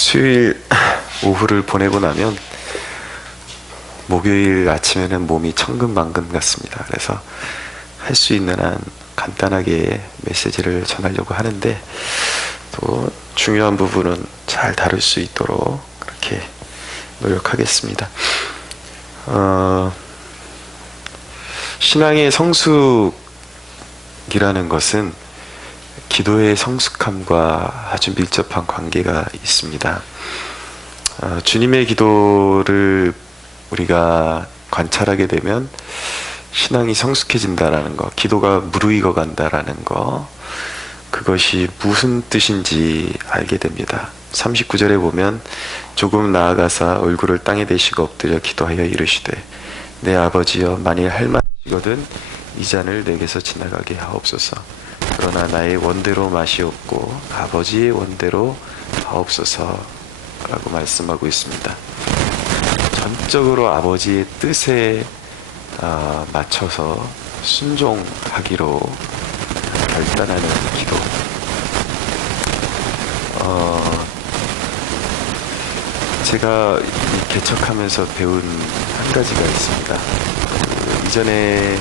수요일 오후를 보내고 나면 목요일 아침에는 몸이 천근만근 같습니다. 그래서 할 수 있는 한 간단하게 메시지를 전하려고 하는데 또 중요한 부분은 잘 다룰 수 있도록 그렇게 노력하겠습니다. 신앙의 성숙이라는 것은 기도의 성숙함과 아주 밀접한 관계가 있습니다. 주님의 기도를 우리가 관찰하게 되면 신앙이 성숙해진다라는 거, 기도가 무르익어 간다라는 거, 그것이 무슨 뜻인지 알게 됩니다. 39절에 보면 조금 나아가사 얼굴을 땅에 대시고 엎드려 기도하여 이르시되 내 아버지여 만일 할만하시거든 이 잔을 내게서 지나가게 하옵소서. 그러나 나의 원대로 맛이 없고 아버지의 원대로 하옵소서 라고 말씀하고 있습니다. 전적으로 아버지의 뜻에 맞춰서 순종하기로 결단하는 기도. 제가 개척하면서 배운 한 가지가 있습니다. 이전에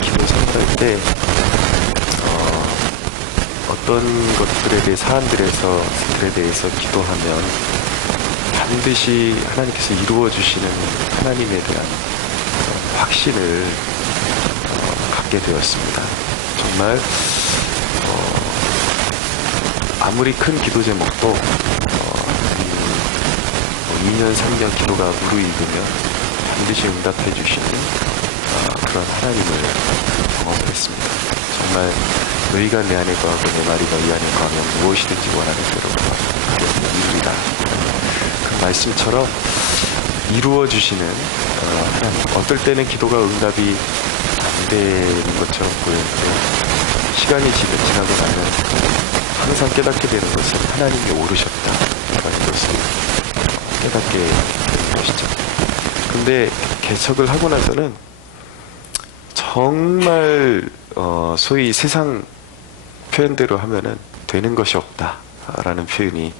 기도 선포할 때 어떤 것들에 대해 사안들에 대해서 기도하면 반드시 하나님께서 이루어 주시는 하나님에 대한 확신을 갖게 되었습니다. 정말 아무리 큰 기도 제목도 2년 3년 기도가 무르익으면 반드시 응답해 주시는 그런 하나님을 경험했습니다. 정말 너희가 내 안에 거하고 내 말이 너희 안에 거하면 무엇이든지 원하는 대로 이루리라. 그 말씀처럼 이루어 주시는 하나님. 어떨 때는 기도가 응답이 안 되는 것처럼 보이는데 시간이 지나고 나면 항상 깨닫게 되는 것은 하나님이 오르셨다라는 것을 깨닫게 되는 것이죠. 근데 개척을 하고 나서는 정말 소위 세상 표현대로 하면은 되는 것이 없다라는 표현이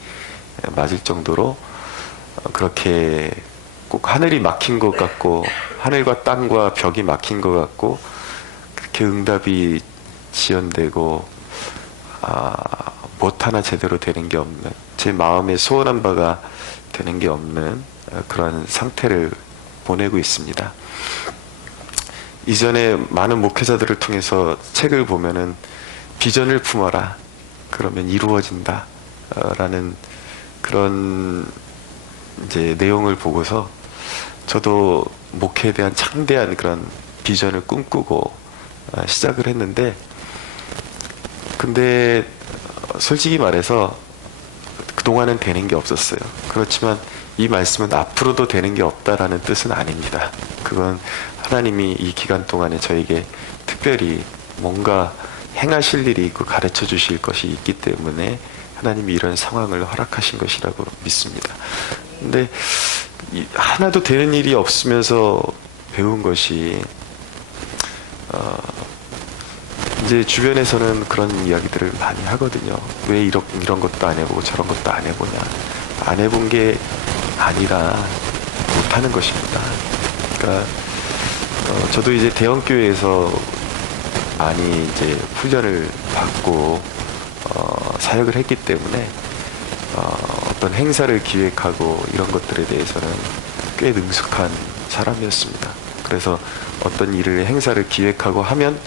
맞을 정도로 그렇게 꼭 하늘이 막힌 것 같고 하늘과 땅과 벽이 막힌 것 같고 그렇게 응답이 지연되고 못 하나 제대로 되는 게 없는, 제 마음에 소원한 바가 되는 게 없는 그런 상태를 보내고 있습니다. 이전에 많은 목회자들을 통해서 책을 보면은 비전을 품어라 그러면 이루어진다 라는 그런 이제 내용을 보고서 저도 목회에 대한 창대한 그런 비전을 꿈꾸고 시작을 했는데, 근데 솔직히 말해서 그동안은 되는 게 없었어요. 그렇지만 이 말씀은 앞으로도 되는 게 없다라는 뜻은 아닙니다. 그건 하나님이 이 기간 동안에 저에게 특별히 뭔가 행하실 일이 있고 가르쳐 주실 것이 있기 때문에 하나님이 이런 상황을 허락하신 것이라고 믿습니다. 근데 하나도 되는 일이 없으면서 배운 것이 이제 주변에서는 그런 이야기들을 많이 하거든요. 왜 이런 것도 안 해보고 저런 것도 안 해보냐. 안 해본 게 아니라 못하는 것입니다. 그러니까 저도 이제 대형교회에서 많이 이제 훈련을 받고 사역을 했기 때문에 어떤 행사를 기획하고 이런 것들에 대해서는 꽤 능숙한 사람이었습니다. 그래서 어떤 일을 행사를 기획하고 하면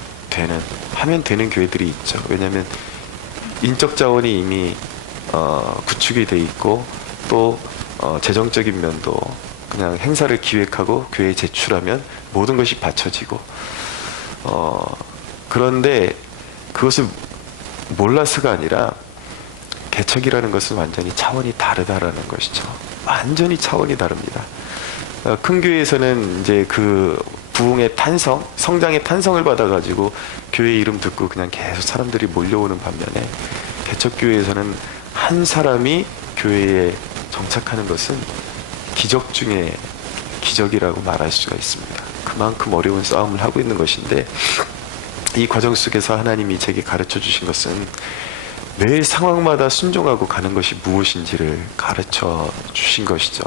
되는 교회들이 있죠. 왜냐하면 인적 자원이 이미 구축이 돼 있고 또 재정적인 면도 그냥 행사를 기획하고 교회에 제출하면 모든 것이 받쳐지고 그런데 그것을 몰라서가 아니라 개척이라는 것은 완전히 차원이 다르다라는 것이죠. 완전히 차원이 다릅니다. 큰 교회에서는 이제 그 부흥의 탄성, 성장의 탄성을 받아가지고 교회 이름 듣고 그냥 계속 사람들이 몰려오는 반면에 개척교회에서는 한 사람이 교회에 정착하는 것은 기적 중에 기적이라고 말할 수가 있습니다. 그만큼 어려운 싸움을 하고 있는 것인데 이 과정 속에서 하나님이 제게 가르쳐 주신 것은 매 상황마다 순종하고 가는 것이 무엇인지를 가르쳐 주신 것이죠.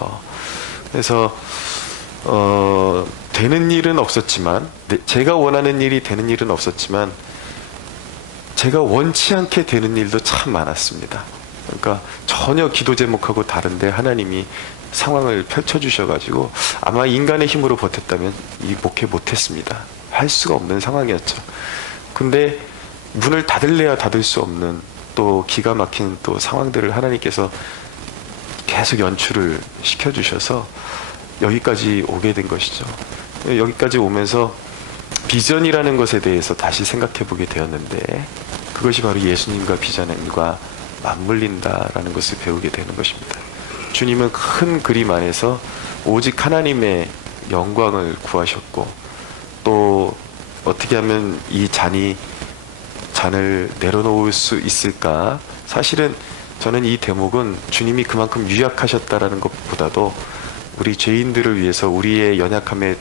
그래서 되는 일은 없었지만, 제가 원하는 일이 되는 일은 없었지만 제가 원치 않게 되는 일도 참 많았습니다. 그러니까 전혀 기도 제목하고 다른데 하나님이 상황을 펼쳐주셔가지고 아마 인간의 힘으로 버텼다면 이 목회 못했습니다. 할 수가 없는 상황이었죠. 근데 문을 닫을래야 닫을 수 없는 또 기가 막힌 또 상황들을 하나님께서 계속 연출을 시켜주셔서 여기까지 오게 된 것이죠. 여기까지 오면서 비전이라는 것에 대해서 다시 생각해 보게 되었는데, 그것이 바로 예수님과 비전과 맞물린다라는 것을 배우게 되는 것입니다. 주님은 큰 그림 안에서 오직 하나님의 영광을 구하셨고, 또 어떻게 하면 이 잔을 내려놓을 수 있을까? 사실은 저는 이 대목은 주님이 그만큼 유약하셨다라는 것보다도 우리 죄인들을 위해서 우리의 연약함에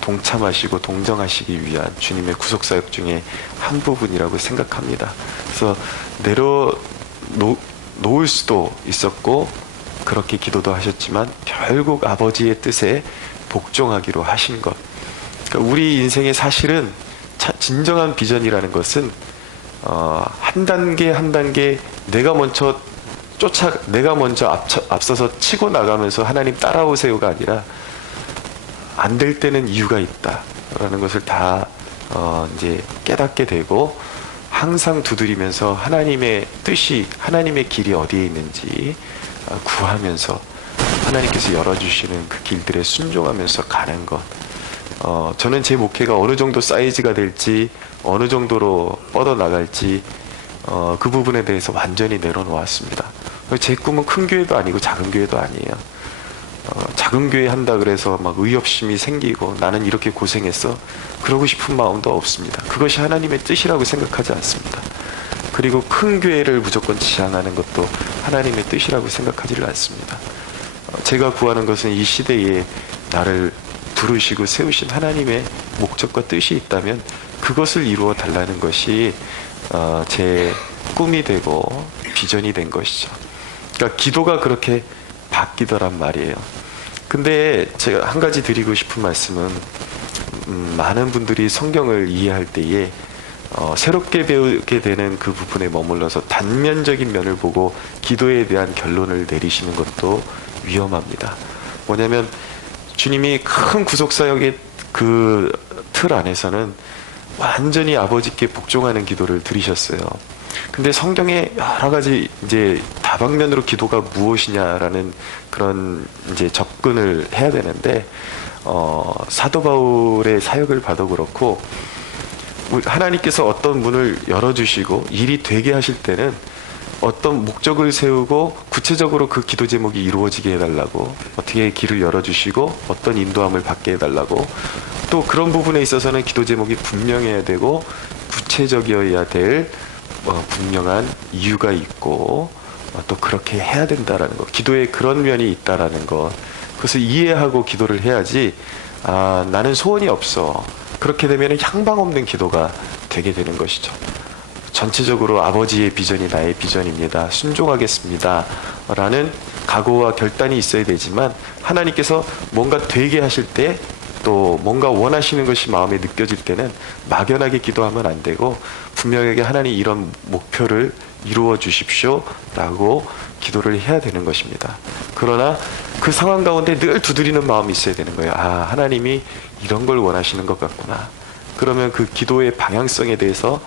동참하시고 동정하시기 위한 주님의 구속사역 중에 한 부분이라고 생각합니다. 그래서 내려놓을 수도 있었고 그렇게 기도도 하셨지만 결국 아버지의 뜻에 복종하기로 하신 것. 그러니까 우리 인생의 사실은 진정한 비전이라는 것은 한 단계 한 단계 내가 먼저 앞서서 치고 나가면서 하나님 따라오세요가 아니라 안 될 때는 이유가 있다라는 것을 다 이제 깨닫게 되고, 항상 두드리면서 하나님의 뜻이, 하나님의 길이 어디에 있는지 구하면서 하나님께서 열어주시는 그 길들에 순종하면서 가는 것. 저는 제 목회가 어느 정도 사이즈가 될지, 어느 정도로 뻗어나갈지 그 부분에 대해서 완전히 내려놓았습니다. 제 꿈은 큰 교회도 아니고 작은 교회도 아니에요. 작은 교회 한다 그래서 막 의협심이 생기고 나는 이렇게 고생했어, 그러고 싶은 마음도 없습니다. 그것이 하나님의 뜻이라고 생각하지 않습니다. 그리고 큰 교회를 무조건 지향하는 것도 하나님의 뜻이라고 생각하지를 않습니다. 제가 구하는 것은 이 시대에 나를 부르시고 세우신 하나님의 목적과 뜻이 있다면 그것을 이루어 달라는 것이 제 꿈이 되고 비전이 된 것이죠. 그러니까 기도가 그렇게 바뀌더란 말이에요. 근데 제가 한 가지 드리고 싶은 말씀은, 많은 분들이 성경을 이해할 때에 새롭게 배우게 되는 그 부분에 머물러서 단면적인 면을 보고 기도에 대한 결론을 내리시는 것도 위험합니다. 뭐냐면 주님이 큰 구속사역의 그 틀 안에서는 완전히 아버지께 복종하는 기도를 드리셨어요. 근데 성경에 여러 가지 이제 다방면으로 기도가 무엇이냐라는 그런 이제 접근을 해야 되는데, 사도 바울의 사역을 봐도 그렇고 하나님께서 어떤 문을 열어주시고 일이 되게 하실 때는 어떤 목적을 세우고 구체적으로 그 기도 제목이 이루어지게 해달라고, 어떻게 길을 열어주시고 어떤 인도함을 받게 해달라고, 또 그런 부분에 있어서는 기도 제목이 분명해야 되고 구체적이어야 될 분명한 이유가 있고 또 그렇게 해야 된다라는 것, 기도에 그런 면이 있다라는 것, 그것을 이해하고 기도를 해야지 나는 소원이 없어, 그렇게 되면 향방 없는 기도가 되게 되는 것이죠. 전체적으로 아버지의 비전이 나의 비전입니다, 순종하겠습니다 라는 각오와 결단이 있어야 되지만, 하나님께서 뭔가 되게 하실 때, 또 뭔가 원하시는 것이 마음에 느껴질 때는 막연하게 기도하면 안 되고 분명하게 하나님 이런 목표를 이루어 주십시오 라고 기도를 해야 되는 것입니다. 그러나 그 상황 가운데 늘 두드리는 마음이 있어야 되는 거예요. 하나님이 이런 걸 원하시는 것 같구나. 그러면 그 기도의 방향성에 대해서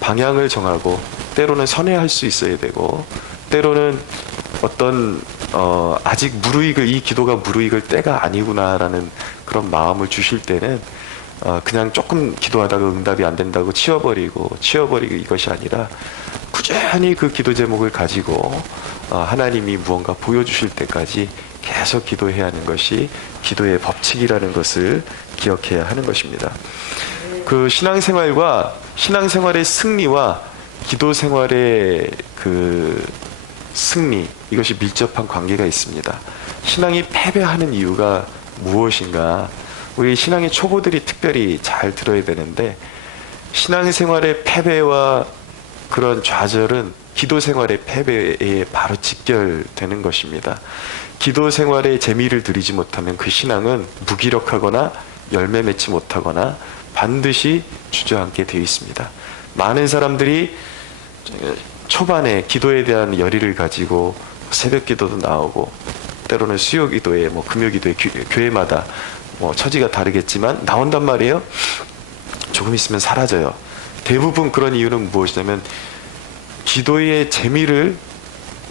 방향을 정하고, 때로는 선회할 수 있어야 되고, 때로는 어떤 아직 이 기도가 무르익을 때가 아니구나라는 그런 마음을 주실 때는 그냥 조금 기도하다가 응답이 안 된다고 치워버리고 이것이 아니라 꾸준히 그 기도 제목을 가지고 하나님이 무언가 보여주실 때까지 계속 기도해야 하는 것이 기도의 법칙이라는 것을 기억해야 하는 것입니다. 그 신앙생활의 승리와 기도 생활의 그 승리, 이것이 밀접한 관계가 있습니다. 신앙이 패배하는 이유가 무엇인가? 우리 신앙의 초보들이 특별히 잘 들어야 되는데, 신앙생활의 패배와 그런 좌절은 기도 생활의 패배에 바로 직결되는 것입니다. 기도 생활에 재미를 들이지 못하면 그 신앙은 무기력하거나 열매 맺지 못하거나 반드시 주저앉게 되어 있습니다. 많은 사람들이 초반에 기도에 대한 열의를 가지고 새벽 기도도 나오고 때로는 수요 기도에 금요 기도에 교회마다 처지가 다르겠지만 나온단 말이에요. 조금 있으면 사라져요. 대부분 그런 이유는 무엇이냐면 기도의 재미를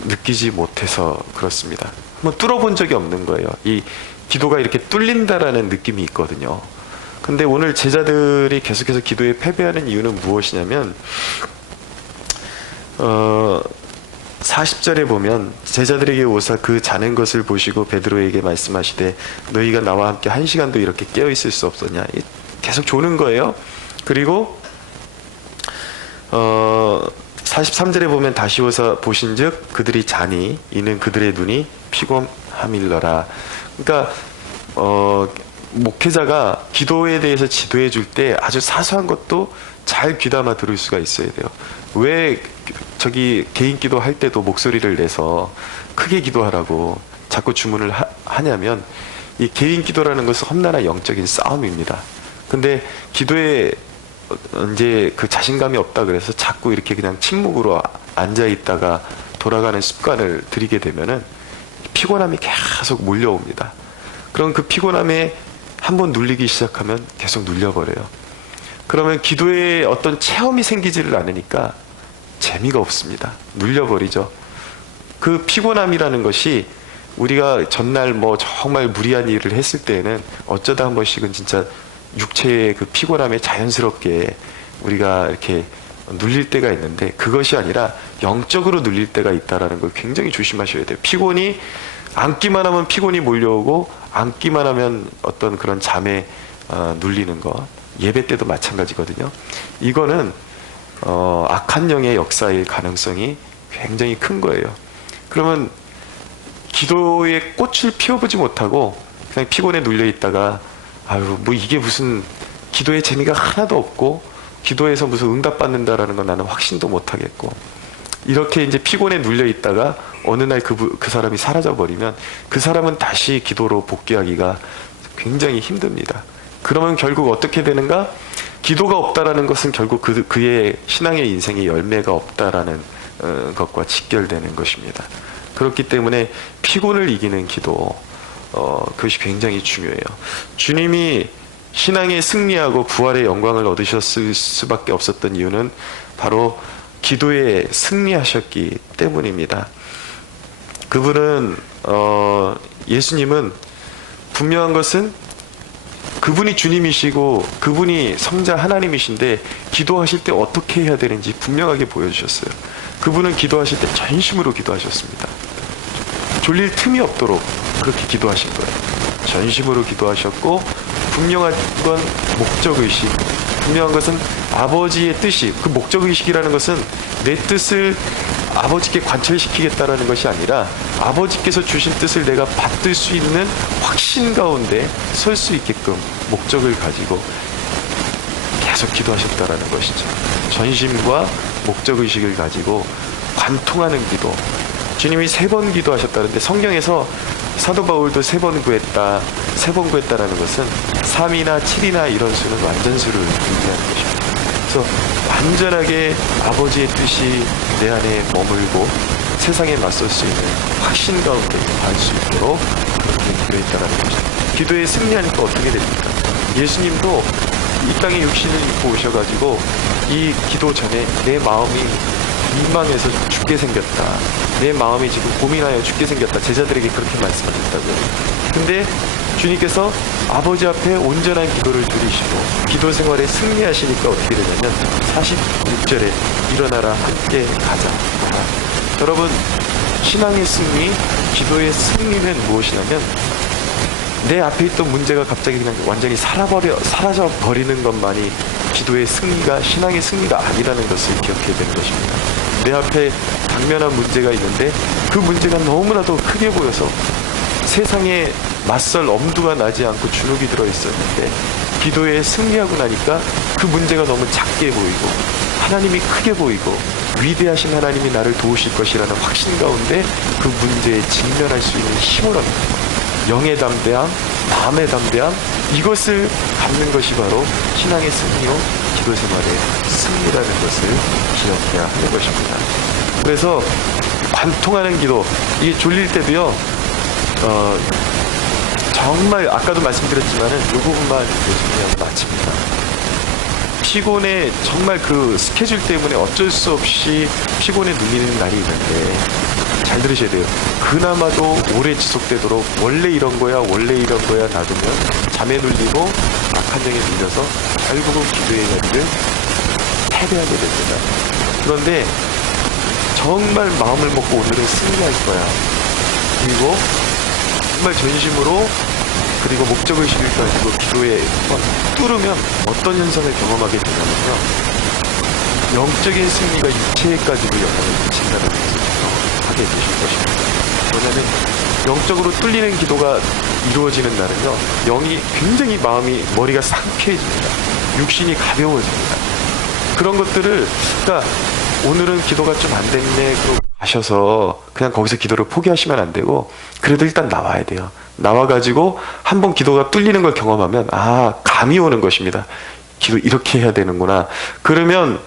느끼지 못해서 그렇습니다. 한번 뚫어본 적이 없는 거예요. 이 기도가 이렇게 뚫린다라는 느낌이 있거든요. 근데 오늘 제자들이 계속해서 기도에 패배하는 이유는 무엇이냐면 40절에 보면 제자들에게 오사 그 자는 것을 보시고 베드로에게 말씀하시되 너희가 나와 함께 1시간도 이렇게 깨어있을 수 없었냐. 계속 조는 거예요. 그리고 43절에 보면 다시 오사 보신즉 그들이 자니 이는 그들의 눈이 피곤함일러라. 그러니까 목회자가 기도에 대해서 지도해 줄 때 아주 사소한 것도 잘 귀담아 들을 수가 있어야 돼요. 왜 개인 기도 할 때도 목소리를 내서 크게 기도하라고 자꾸 주문을 하냐면 이 개인 기도라는 것은 험난한 영적인 싸움입니다. 근데 기도에 이제 그 자신감이 없다 그래서 자꾸 이렇게 그냥 침묵으로 앉아 있다가 돌아가는 습관을 들이게 되면은 피곤함이 계속 몰려옵니다. 그럼 그 피곤함에 한번 눌리기 시작하면 계속 눌려버려요. 그러면 기도에 어떤 체험이 생기지를 않으니까 재미가 없습니다. 눌려버리죠. 그 피곤함이라는 것이 우리가 전날 정말 무리한 일을 했을 때에는 어쩌다 한 번씩은 진짜 육체의 그 피곤함에 자연스럽게 우리가 이렇게 눌릴 때가 있는데 그것이 아니라 영적으로 눌릴 때가 있다는 걸 굉장히 조심하셔야 돼요. 피곤이 앉기만 하면 피곤이 몰려오고 앉기만 하면 어떤 그런 잠에 눌리는 것. 예배 때도 마찬가지거든요. 이거는 악한 영의 역사일 가능성이 굉장히 큰 거예요. 그러면 기도에 꽃을 피워보지 못하고 그냥 피곤에 눌려 있다가 이게 무슨 기도의 재미가 하나도 없고 기도에서 무슨 응답받는다라는 건 나는 확신도 못하겠고 이렇게 이제 피곤에 눌려 있다가 어느 날 그 사람이 사라져 버리면 그 사람은 다시 기도로 복귀하기가 굉장히 힘듭니다. 그러면 결국 어떻게 되는가? 기도가 없다라는 것은 결국 그의 신앙의 인생에 열매가 없다라는 것과 직결되는 것입니다. 그렇기 때문에 피곤을 이기는 기도, 그것이 굉장히 중요해요. 주님이 신앙에 승리하고 부활의 영광을 얻으셨을 수밖에 없었던 이유는 바로 기도에 승리하셨기 때문입니다. 그분은 예수님은 분명한 것은 그분이 주님이시고 그분이 성자 하나님이신데 기도하실 때 어떻게 해야 되는지 분명하게 보여주셨어요. 그분은 기도하실 때 전심으로 기도하셨습니다. 졸릴 틈이 없도록 그렇게 기도하신 거예요. 전심으로 기도하셨고 분명한 건 목적의식, 분명한 것은 아버지의 뜻이, 그 목적의식이라는 것은 내 뜻을 아버지께 관철시키겠다라는 것이 아니라 아버지께서 주신 뜻을 내가 받들 수 있는 확신 가운데 설 수 있게끔 목적을 가지고 계속 기도하셨다라는 것이죠. 전심과 목적의식을 가지고 관통하는 기도. 주님이 3번 기도하셨다는데 성경에서 사도 바울도 3번 구했다, 3번 구했다라는 것은 3이나 7이나 이런 수는 완전수를 의미하는 것입니다. 그래서 완전하게 아버지의 뜻이 내 안에 머물고 세상에 맞설 수 있는 확신 가운데 갈 수 있도록 그렇게 기도했다라는 것입니다. 기도에 승리하니까 어떻게 됩니까? 예수님도 이 땅에 육신을 입고 오셔가지고 이 기도 전에 내 마음이 민망해서 죽게 생겼다. 내 마음이 지금 고민하여 죽게 생겼다. 제자들에게 그렇게 말씀하셨다고요. 근데 주님께서 아버지 앞에 온전한 기도를 드리시고 기도 생활에 승리하시니까 어떻게 되냐면 46절에 일어나라 함께 가자. 여러분, 신앙의 승리, 기도의 승리는 무엇이냐면 내 앞에 있던 문제가 갑자기 그냥 완전히 사라져 버리는 것만이 기도의 승리가, 신앙의 승리가 아니라는 것을 기억해야 되는 것입니다. 내 앞에 당면한 문제가 있는데 그 문제가 너무나도 크게 보여서 세상에 맞설 엄두가 나지 않고 주눅이 들어있었는데 기도에 승리하고 나니까 그 문제가 너무 작게 보이고 하나님이 크게 보이고 위대하신 하나님이 나를 도우실 것이라는 확신 가운데 그 문제에 직면할 수 있는 힘을 얻는 것. 영의 담대함, 마음의 담대함, 이것을 갖는 것이 바로 신앙의 승리요 기도 생활의 승리라는 것을 기억해야 하는 것입니다. 그래서 관통하는 기도, 이게 졸릴 때도요, 정말 아까도 말씀드렸지만은 이 부분만 요즘에 마칩니다. 피곤에 정말 그 스케줄 때문에 어쩔 수 없이 피곤에 눌리는 날이 있는데 잘 들으셔야 돼요. 그나마도 오래 지속되도록 원래 이런 거야 놔두면 잠에 눌리고 악한 영에 눌려서 결국은 기도의 자리를 패배하게 됩니다. 그런데 정말 마음을 먹고 오늘은 승리할 거야. 그리고 정말 전심으로 그리고 목적의식을 가지고 기도에 뚫으면 어떤 현상을 경험하게 되냐면요, 영적인 승리가 육체에까지도 영향을 미친다는 것을 경험하게 되실 것입니다. 왜냐하면 영적으로 뚫리는 기도가 이루어지는 날은요, 영이 굉장히 머리가 상쾌해집니다. 육신이 가벼워집니다. 그런 것들을, 그러니까 오늘은 기도가 좀 안 됐네 그러고 가셔서 그냥 거기서 기도를 포기하시면 안 되고, 그래도 일단 나와야 돼요. 나와가지고 한번 기도가 뚫리는 걸 경험하면 감이 오는 것입니다. 기도 이렇게 해야 되는구나. 그러면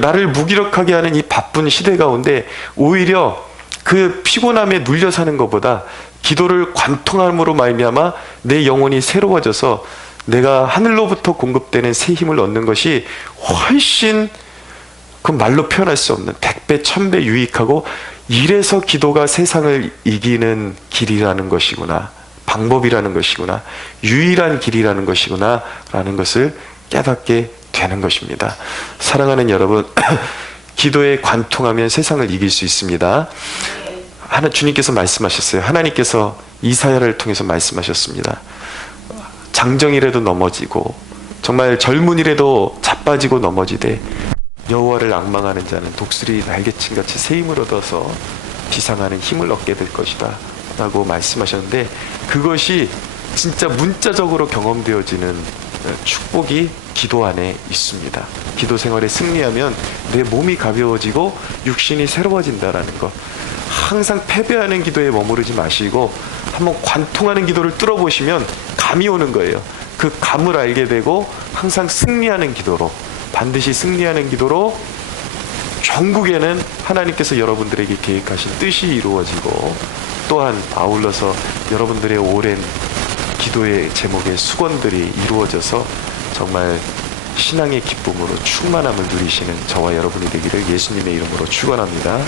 나를 무기력하게 하는 이 바쁜 시대 가운데 오히려 그 피곤함에 눌려 사는 것보다 기도를 관통함으로 말미암아 내 영혼이 새로워져서 내가 하늘로부터 공급되는 새 힘을 얻는 것이 훨씬 그 말로 표현할 수 없는 100배, 1000배 유익하고, 이래서 기도가 세상을 이기는 길이라는 것이구나, 방법이라는 것이구나, 유일한 길이라는 것이구나 라는 것을 깨닫게 되는 것입니다. 사랑하는 여러분, 기도에 관통하면 세상을 이길 수 있습니다. 주님께서 말씀하셨어요. 하나님께서 이사야를 통해서 말씀하셨습니다. 장정이라도 넘어지고 정말 젊은이라도 자빠지고 넘어지되 여호와를 앙망하는 자는 독수리 날개침같이 새 힘을 얻어서 비상하는 힘을 얻게 될 것이다 라고 말씀하셨는데, 그것이 진짜 문자적으로 경험되어지는 축복이 기도 안에 있습니다. 기도 생활에 승리하면 내 몸이 가벼워지고 육신이 새로워진다라는 것. 항상 패배하는 기도에 머무르지 마시고 한번 관통하는 기도를 뚫어보시면 감이 오는 거예요. 그 감을 알게 되고 항상 승리하는 기도로, 반드시 승리하는 기도로 전국에는 하나님께서 여러분들에게 계획하신 뜻이 이루어지고, 또한 아울러서 여러분들의 오랜 기도의 제목의 수건들이 이루어져서 정말 신앙의 기쁨으로 충만함을 누리시는 저와 여러분이 되기를 예수님의 이름으로 축원합니다.